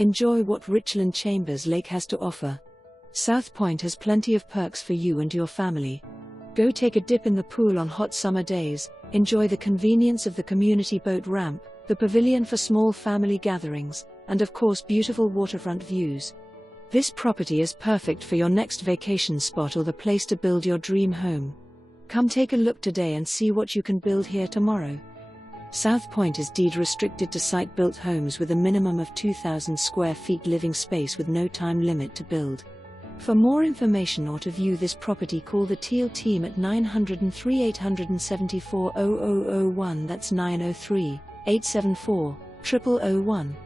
Enjoy what Richland Chambers Lake has to offer. SouthPoint has plenty of perks for you and your family. Go take a dip in the pool on hot summer days, enjoy the convenience of the community boat ramp, the pavilion for small family gatherings, and of course beautiful waterfront views. This property is perfect for your next vacation spot or the place to build your dream home. Come take a look today and see what you can build here tomorrow. SouthPoint is deed restricted to site-built homes with a minimum of 2,000 square feet living space with no time limit to build. For more information or to view this property, call the Teel team at 903 874 0001. That's 903 874 0001.